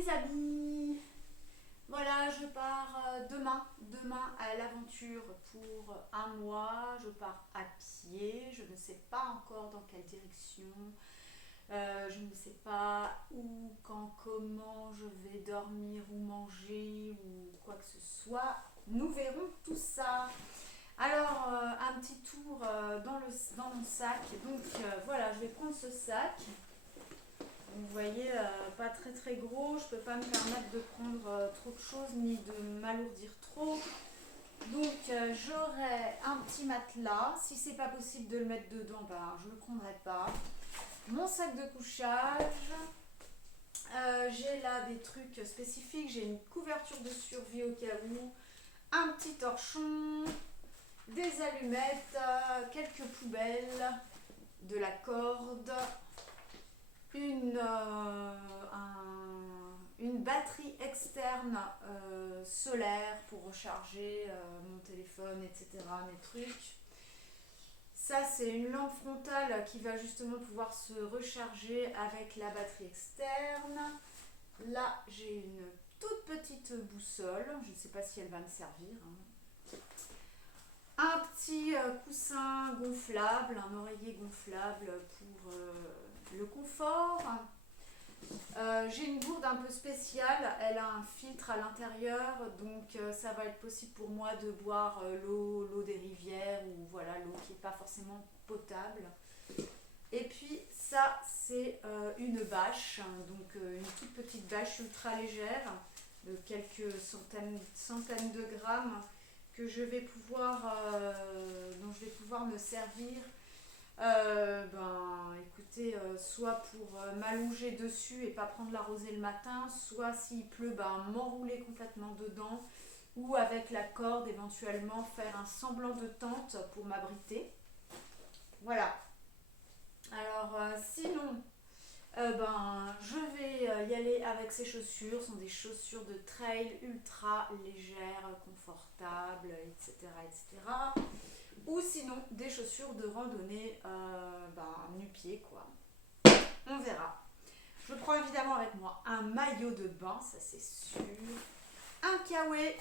mes habits. Voilà, je pars demain à l'aventure pour un mois. Je pars à pied, je ne sais pas encore dans quelle direction. Je ne sais pas où, quand, comment je vais dormir ou manger ou quoi que ce soit. Nous verrons tout ça. Alors, un petit tour dans mon sac. Donc, voilà, je vais prendre ce sac. Vous voyez, pas très très gros. Je peux pas me permettre de prendre trop de choses ni de m'alourdir trop. Donc, j'aurai un petit matelas. Si c'est pas possible de le mettre dedans, ben, je le prendrai pas. Mon sac de couchage. J'ai là des trucs spécifiques. J'ai une couverture de survie au cas où. Un petit torchon. Des allumettes. Quelques poubelles. De la corde. Une batterie externe solaire pour recharger mon téléphone, etc. Mes trucs. Ça, c'est une lampe frontale qui va justement pouvoir se recharger avec la batterie externe. Là, j'ai une toute petite boussole. Je ne sais pas si elle va me servir. Un petit coussin gonflable, un oreiller gonflable pour le confort. J'ai une gourde un peu spéciale, elle a un filtre à l'intérieur, donc ça va être possible pour moi de boire l'eau des rivières ou voilà l'eau qui n'est pas forcément potable. Et puis ça c'est une bâche, donc une toute petite bâche ultra légère de quelques centaines de grammes que je vais pouvoir, dont je vais pouvoir me servir. Écoutez, soit pour m'allonger dessus et pas prendre la rosée le matin, soit s'il pleut, m'enrouler complètement dedans, ou avec la corde éventuellement faire un semblant de tente pour m'abriter. Voilà. Alors sinon, je vais y aller avec ces chaussures. Ce sont des chaussures de trail ultra légères, confortables, etc. etc. Ou sinon des chaussures de randonnée nu-pieds quoi. On verra. Je prends évidemment avec moi un maillot de bain, ça c'est sûr, un kawaii,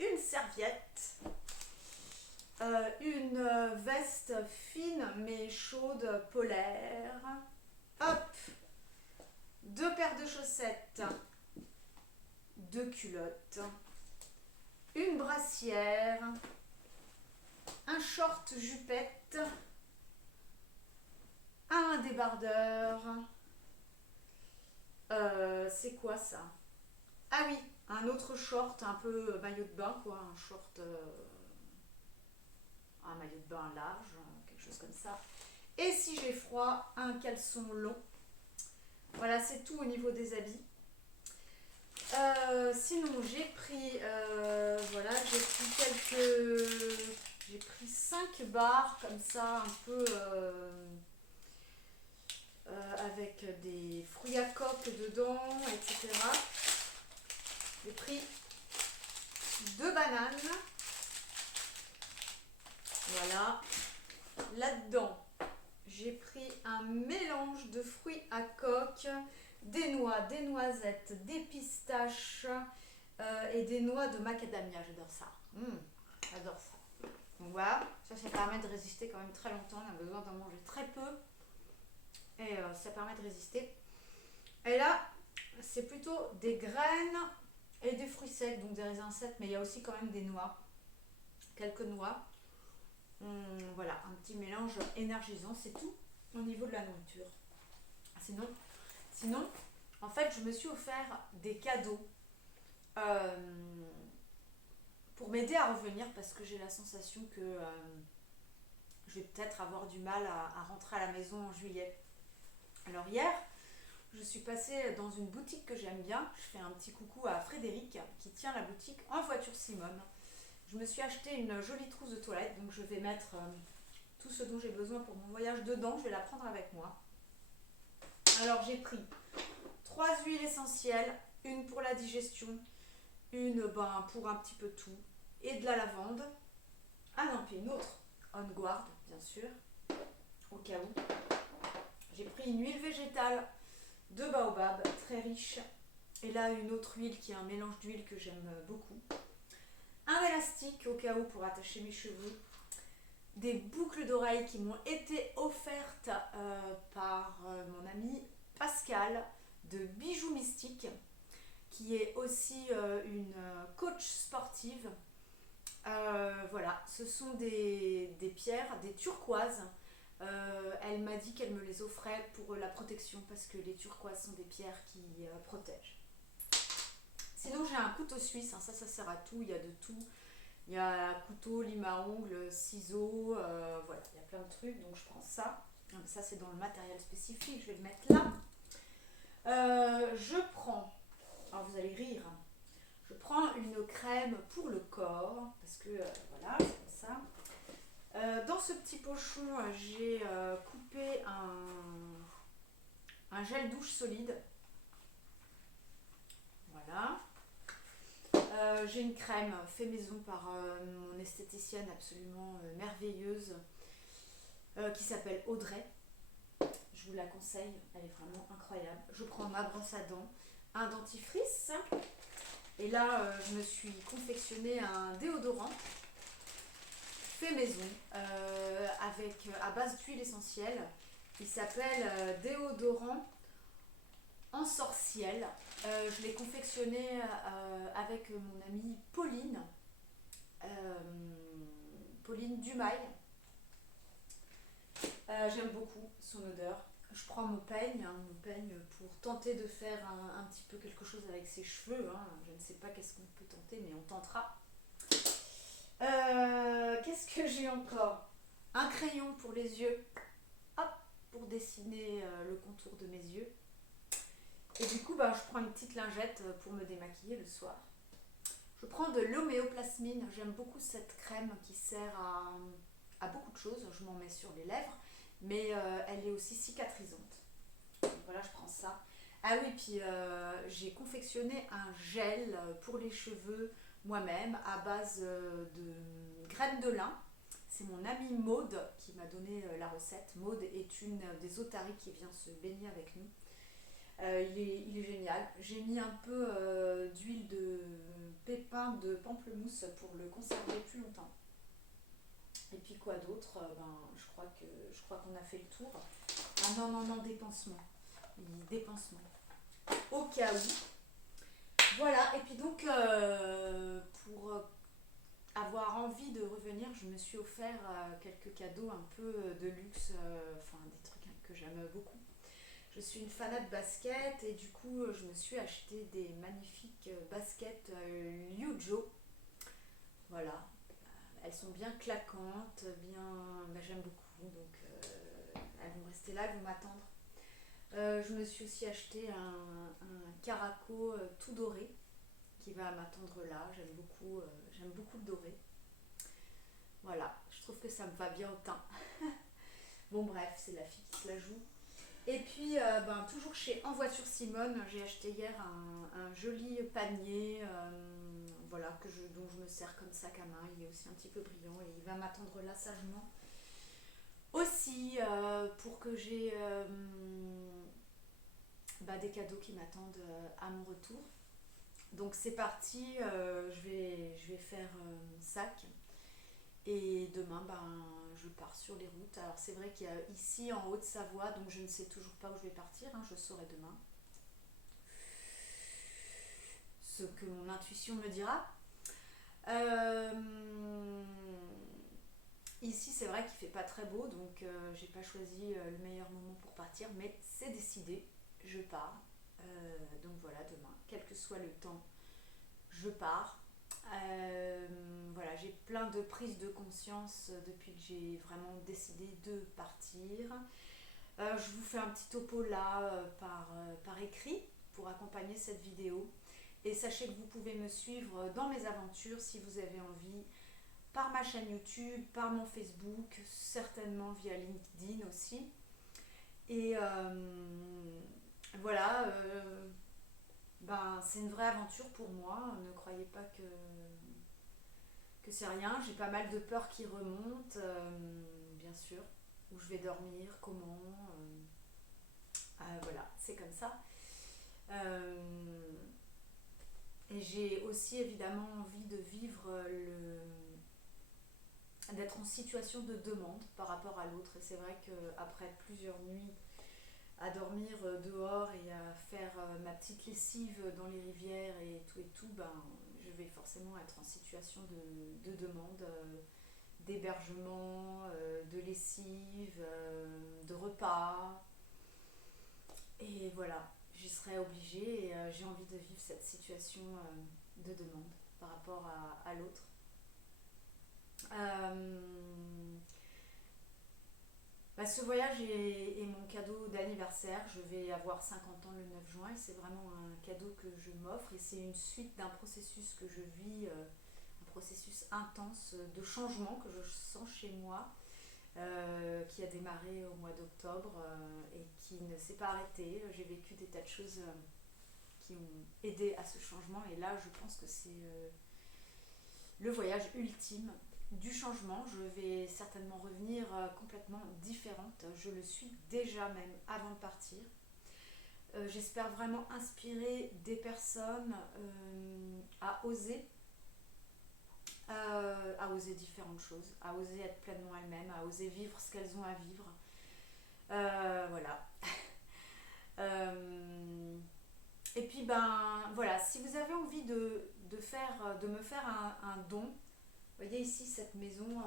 une serviette, une veste fine mais chaude polaire, hop, deux paires de chaussettes, deux culottes, une brassière, un short jupette, un débardeur. C'est quoi ça? Ah oui, un autre short un peu maillot de bain quoi, un short, un maillot de bain large, quelque chose comme ça. Et si j'ai froid, un caleçon long. Voilà, c'est tout au niveau des habits. Sinon j'ai pris j'ai pris 5 barres comme ça un peu avec des fruits à coque dedans, etc. J'ai pris 2 bananes, voilà. Là-dedans j'ai pris un mélange de fruits à coque, des noix, des noisettes, des pistaches et des noix de macadamia. J'adore ça. J'adore ça. Donc voilà, ça permet de résister quand même très longtemps. On a besoin d'en manger très peu et ça permet de résister. Et là, c'est plutôt des graines et des fruits secs, donc des raisins secs, mais il y a aussi quand même des noix, quelques noix. Voilà, un petit mélange énergisant, c'est tout au niveau de la nourriture. Sinon, en fait, je me suis offert des cadeaux pour m'aider à revenir parce que j'ai la sensation que je vais peut-être avoir du mal à rentrer à la maison en juillet. Alors hier, je suis passée dans une boutique que j'aime bien. Je fais un petit coucou à Frédéric qui tient la boutique en voiture Simone. Je me suis acheté une jolie trousse de toilette, donc je vais mettre tout ce dont j'ai besoin pour mon voyage dedans. Je vais la prendre avec moi. Alors j'ai pris 3 huiles essentielles, une pour la digestion, une pour un petit peu tout, et de la lavande. Ah non, puis une autre on guard, bien sûr, au cas où. J'ai pris une huile végétale de baobab, très riche. Et là, une autre huile qui est un mélange d'huile que j'aime beaucoup. Un élastique au cas où pour attacher mes cheveux. Des boucles d'oreilles qui m'ont été offertes par mon ami Pascal de Bijoux Mystiques, qui est aussi une coach sportive. Voilà, ce sont des pierres, des turquoises. Elle m'a dit qu'elle me les offrait pour la protection parce que les turquoises sont des pierres qui protègent. Sinon, j'ai un couteau suisse, hein, ça sert à tout, il y a de tout. Il y a couteau, lime à ongles, ciseaux, voilà, il y a plein de trucs, donc je prends ça. Ça, c'est dans le matériel spécifique, je vais le mettre là. Je prends, alors vous allez rire, hein, je prends une crème pour le corps, parce que voilà, c'est comme ça. Dans ce petit pochon, j'ai coupé un gel douche solide. Voilà. J'ai une crème fait maison par mon esthéticienne absolument merveilleuse qui s'appelle Audrey. Je vous la conseille, elle est vraiment incroyable. Je prends ma brosse à dents, un dentifrice. Et là, je me suis confectionné un déodorant fait maison à base d'huile essentielle. Il s'appelle déodorant en sorcielle. Je l'ai confectionné avec mon amie Pauline. Pauline Dumail. J'aime beaucoup son odeur. Je prends mon peigne pour tenter de faire un petit peu quelque chose avec ses cheveux. Hein. Je ne sais pas qu'est-ce qu'on peut tenter, mais on tentera. Qu'est-ce que j'ai encore? Un crayon pour les yeux. Hop, pour dessiner le contour de mes yeux. Et du coup, je prends une petite lingette pour me démaquiller le soir. Je prends de l'homéoplasmine. J'aime beaucoup cette crème qui sert à beaucoup de choses. Je m'en mets sur les lèvres, mais elle est aussi cicatrisante. Donc voilà, je prends ça. Ah oui, puis j'ai confectionné un gel pour les cheveux moi-même à base de graines de lin. C'est mon amie Maude qui m'a donné la recette. Maude est une des otaries qui vient se baigner avec nous. Il est génial. J'ai mis un peu d'huile de pépins de pamplemousse pour le conserver plus longtemps. Et puis quoi d'autre? Je crois qu'on a fait le tour. Ah non, dépansement. Dépansement. Au cas où. Voilà, et puis donc pour avoir envie de revenir, je me suis offert quelques cadeaux un peu de luxe, enfin des trucs que j'aime beaucoup. Je suis une fanat de basket et du coup je me suis acheté des magnifiques baskets Liujo. Voilà, elles sont bien claquantes, j'aime beaucoup, donc elles vont rester là, elles vont m'attendre. Je me suis aussi acheté un caraco tout doré qui va m'attendre là. J'aime beaucoup le doré. Voilà, je trouve que ça me va bien au teint. Bon bref, c'est la fille qui se la joue. Et puis, toujours chez En Voiture Simone, j'ai acheté hier un joli panier voilà, dont je me sers comme sac à main. Il est aussi un petit peu brillant et il va m'attendre là sagement. Aussi, pour que j'ai des cadeaux qui m'attendent à mon retour. Donc c'est parti, je vais faire mon sac. Et demain, je pars sur les routes. Alors c'est vrai qu'il y a ici en Haute-Savoie, donc je ne sais toujours pas où je vais partir, hein, je saurai demain. Ce que mon intuition me dira. Ici c'est vrai qu'il fait pas très beau, donc j'ai pas choisi le meilleur moment pour partir, mais c'est décidé, je pars. Donc voilà, demain, quel que soit le temps, je pars. Voilà, j'ai plein de prises de conscience depuis que j'ai vraiment décidé de partir. Je vous fais un petit topo là par écrit pour accompagner cette vidéo. Et sachez que vous pouvez me suivre dans mes aventures si vous avez envie, par ma chaîne YouTube, par mon Facebook, certainement via LinkedIn aussi. Et voilà, c'est une vraie aventure pour moi. Ne croyez pas que c'est rien. J'ai pas mal de peurs qui remontent, bien sûr. Où je vais dormir, comment. Voilà, c'est comme ça. Et j'ai aussi évidemment envie de vivre d'être en situation de demande par rapport à l'autre. Et c'est vrai qu'après plusieurs nuits à dormir dehors et à faire ma petite lessive dans les rivières et tout, ben, je vais forcément être en situation de demande d'hébergement, de lessive, de repas. Et voilà, j'y serai obligée et j'ai envie de vivre cette situation de demande par rapport à l'autre. Euh, ce voyage est mon cadeau d'anniversaire. Je vais avoir 50 ans le 9 juin et c'est vraiment un cadeau que je m'offre et c'est une suite d'un processus que je vis, un processus intense de changement que je sens chez moi, qui a démarré au mois d'octobre et qui ne s'est pas arrêté. J'ai vécu des tas de choses qui ont aidé à ce changement et là je pense que c'est le voyage ultime du changement. Je vais certainement revenir complètement différente. Je le suis déjà même avant de partir. J'espère vraiment inspirer des personnes à oser différentes choses, à oser être pleinement elles-mêmes, à oser vivre ce qu'elles ont à vivre. Voilà. Euh, et puis ben voilà, si vous avez envie de me faire un don, vous voyez ici cette maison,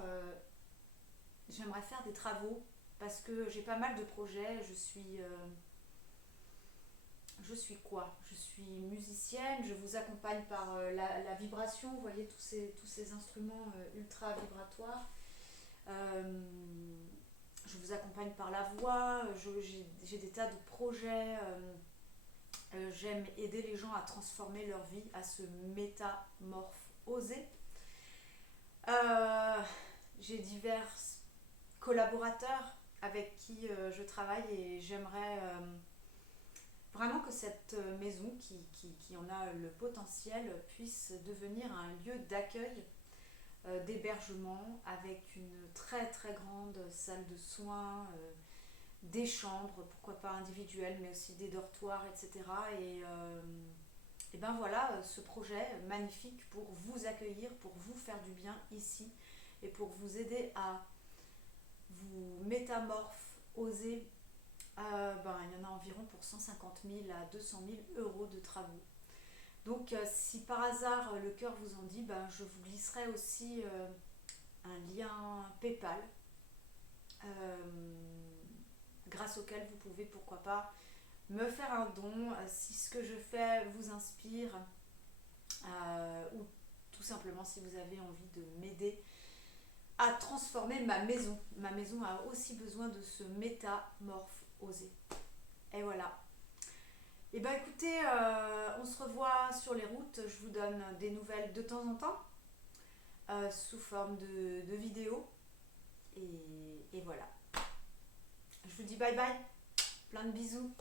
j'aimerais faire des travaux parce que j'ai pas mal de projets. Je suis quoi? Je suis musicienne, je vous accompagne par la vibration, vous voyez tous ces instruments ultra vibratoires. Euh, je vous accompagne par la voix, j'ai des tas de projets. J'aime aider les gens à transformer leur vie, à se métamorphoser. Euh, j'ai divers collaborateurs avec qui je travaille et j'aimerais vraiment que cette maison qui en a le potentiel puisse devenir un lieu d'accueil, d'hébergement avec une très très grande salle de soins, des chambres, pourquoi pas individuelles, mais aussi des dortoirs, etc. Et ben voilà, ce projet magnifique pour vous accueillir, pour vous faire du bien ici et pour vous aider à vous métamorphoser. Ben, il y en a environ pour 150 000 à 200 000 euros de travaux. Donc si par hasard le cœur vous en dit, ben, je vous glisserai aussi un lien PayPal euh, grâce auquel vous pouvez pourquoi pas me faire un don si ce que je fais vous inspire ou tout simplement si vous avez envie de m'aider à transformer ma maison. Ma maison a aussi besoin de se métamorphoser. Et voilà. Et ben écoutez, on se revoit sur les routes. Je vous donne des nouvelles de temps en temps sous forme de vidéos. Et voilà. Je vous dis bye bye. Plein de bisous.